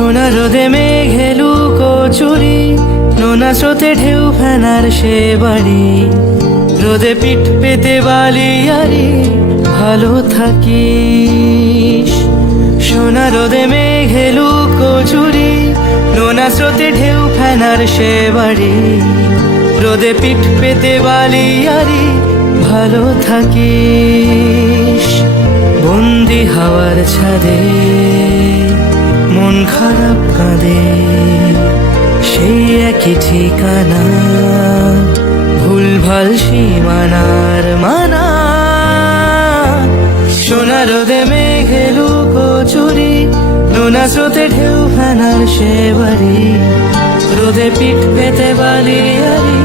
সোনা রোদে মেঘে লুকোচুরি, নোনা স্রোতে ঢেউ ফেনার সে বাড়ি। রোদে পিঠ পেতে বালিয়ারি, ভালো থাকিস। সোনা রোদে মেঘে লুকোচুরি, নোনা স্রোতে ঢেউ ফেনার সে বাড়ি। রোদে পিঠ পেতে বালিয়ারি, ভালো থাকিস। বন্দি হাওয়ার ছাদে মন খারাপ কাঁদে, সেই একই ঠিকানা, ভুলভাল সীমানার মানা। সোনা রোদে মেঘে লুকোচুরি, নোনা স্রোতে ঢেউ ফেনার সে বাড়ি। রোদে পিঠ পেতে বালিয়ারি,